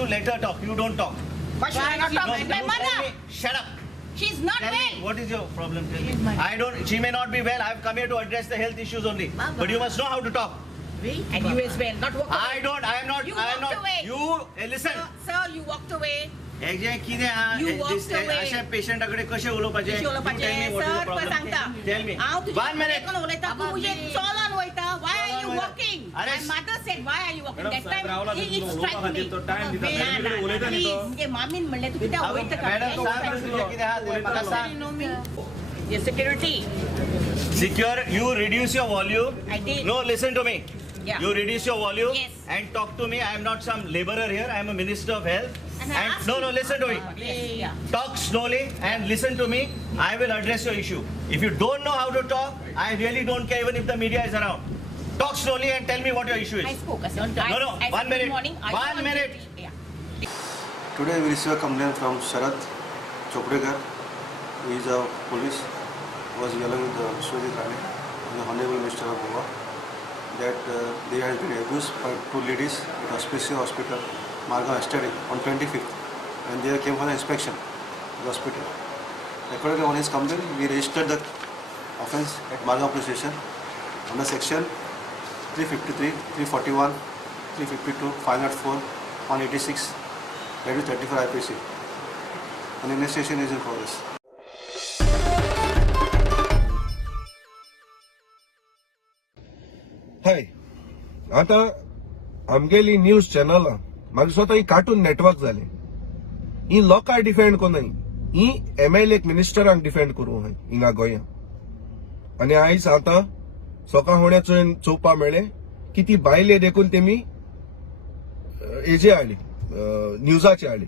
issue, let her talk. You don't talk. Why should I not talk? No, With my you tell mother. me. Shut up. She's not Tell me, well. what is your problem? Tell me. I don't. She may not be well. I've come here to address the health issues only. Mama. But you must know how to talk. And you as well. Not walk away. I don't. I am not. You I am walked not. away. You listen. Sir, you walked away. कितें You walked away. अशा पेशंटाकडे कशे उलोवपाचे? कशी उलोवपाचे? Sir, सांगता. Tell me. हांव तुज्या 1 minute. कडेन उलयता, तूं मुजे चलोन वयता. Why are you walking? अरे, My mother said, why are you walking? Madam, That साहेब रावला time, तितून it उलोवपा struck me. खातीर तो time दिता. ना, मॅडम, ना, उलयता न्ही तो. please. म्हणजे मामीन म्हणलें, तूं कित्याक वयता काय? मॅडम सांग तुझे कितें आहा तें म्हाका सांग. You know me? Your security. Secure, you reduce your volume. I did. No, listen to me. Yeah. You reduce your volume Yes. and talk to me. I am not some laborer here. I am a minister of health. And I asked no, you- listen to me. Yes, yeah. Talk slowly and listen to me. I will address your issue. If you don't know how to talk, I really don't care even if the media is around. Talk slowly and tell me what your issue I is. spoke. I said, No, no, I said, 1 good minute. morning. Are you 1 on minute. duty? Yeah. Today we received a complaint from Sharad Choprekar, who is a police, who was yelling with Shwajit Rane, the Honorable Minister of Goa, that they has been abused by two ladies at Auspicious Hospital, Margam yesterday on 25th, and they came for the inspection of the hospital. According to his complaint, we registered the offence at Margam Police Station under section 353, 341, 352, 504, 186, that is 34 IPC. An investigation is in progress. हाय आता आमगेली news चॅनलां म्हाका स्वता ही cartoon network जाले ही लोकां defend कोनाय ही MLA मिनिस्टरांक defend करूं हाय हिंगा गोंयांत आनी आयज आता सोका होण्या चोवपा मेळ्ळें की ती बायले देखून तेमी हेजे हाडली न्यूजाचे हाडली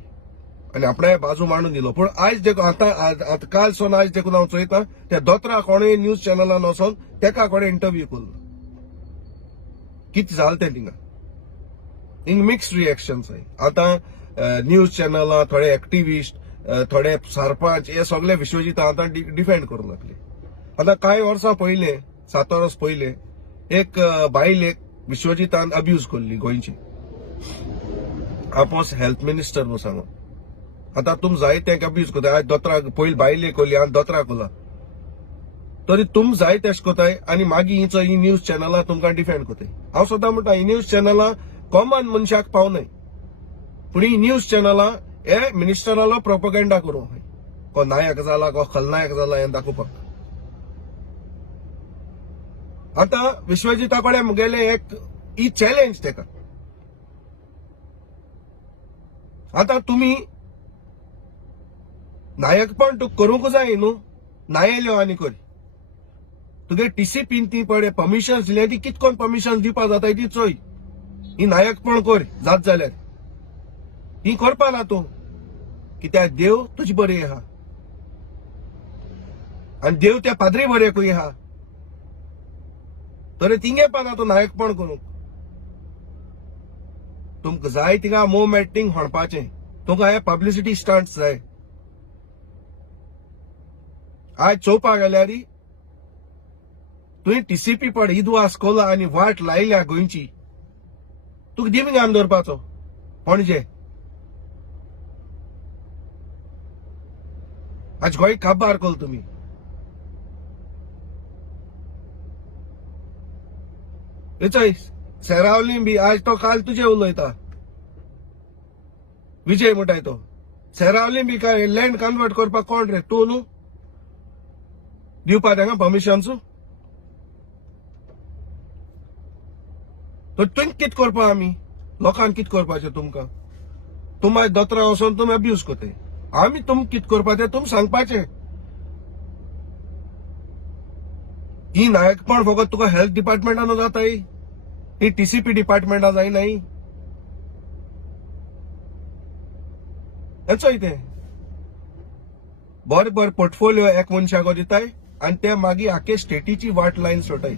आनी आपणाय बाजू मांडून दिलो पूण आयज देखून आता काल सोन आयज देखून हांव चोयता त्या दोतरा कोणें न्यूज चॅनलान वचोन तेका कोणें इंटरव्यू केल्लो कितें जालें तें थिंगा हिंग मिक्स्ड रिएक्शन्स आहाय आतां न्यूज चॅनलां थोडे एक्टिविस्ट थोडे सरपंच हे सगळे विश्वजीत आतां डिफेंड करूंक लागले आतां कांय वर्सां पयले 7 वर्स पयले एक बायलेक विश्वजितान अब्यूज केल्ली गोंयची आपोस हेल्थ मिनिस्टर म्हणून सांगून आतां तुम जायते अब्यूज कोताय आज दोतराक पयली बायले कोली आनी दोतरा कोला तरी तुम जाय तेश कोताय आनी मागीर ही न्यूज चॅनलां तुमकां डिफेंड कोताय हांव सदां म्हणटा ही न्यूज चॅनलां कॉमन मनशाक पावनाय पूण ही न्यूज चॅनलां हे मिनिस्टरालो प्रोपगेंडा करूं को नायक जाला को खलनायक जाला हें दाखोवपाक आता विश्वजिता कडेन मुगेले एक ही चॅलेंज तेका आता तुम्ही नायकपण तू करूंक जाय न्हू नायल्यो आनी कर तुगे TCPन ती पळय परमिशन दिले ती कितकोन परमिशन दिवपा जाता ती चोय ही नायकपण कर जात जाल्यार ही करपा ना तूं कित्याक देव तुजी बरी आहा आनी देव त्या पाद्री बरेकूय आहा तरी तिंगे पाना तूं नायकपण करूंक तुमकां जाय थिंगा मोव मॅटिंग होणपाचें तुमकां हे पब्लिसिटी स्टंट्स जाय आज चोवपाक गेल्यार तुवें TCP पड ईद आस्कोला आनी वाट लायल्या गोंयची तुका दिमिंगान दवरपाचो पणजे आज गोंय काबार कोल तुमी चोय सेरावली बी आज तो काल तुजे उलयता विजय म्हणटाय तो सेरावली बी काय लँड कन्वर्ट करपाक कोण रे तूं न्हू दिवपा तांकां परमिशन्स तर तुवें कितें करपा आमी लोकांक कितें करपाचें तुमकां तुम आज दोतोरा वचोन तुमी अब्यूज कोताय आमी तुमकां कितें करपा तें तुम सांगपाचें ही नायकपण फकत तुका हेल्थ डिपार्टमेंटान जाताय ही TCP डिपार्टमेंटा जायनाय चोय तें बरें बरें पोर्टफोलियो एक मनशाक दिताय आनी ते मागीर आखे स्टेटीची वाट लायन सोडटाय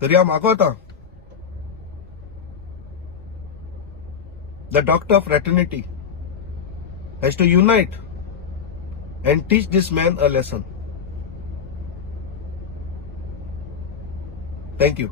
तरी हांव मागोता the doctor fraternity has to unite and teach this man a lesson. Thank you.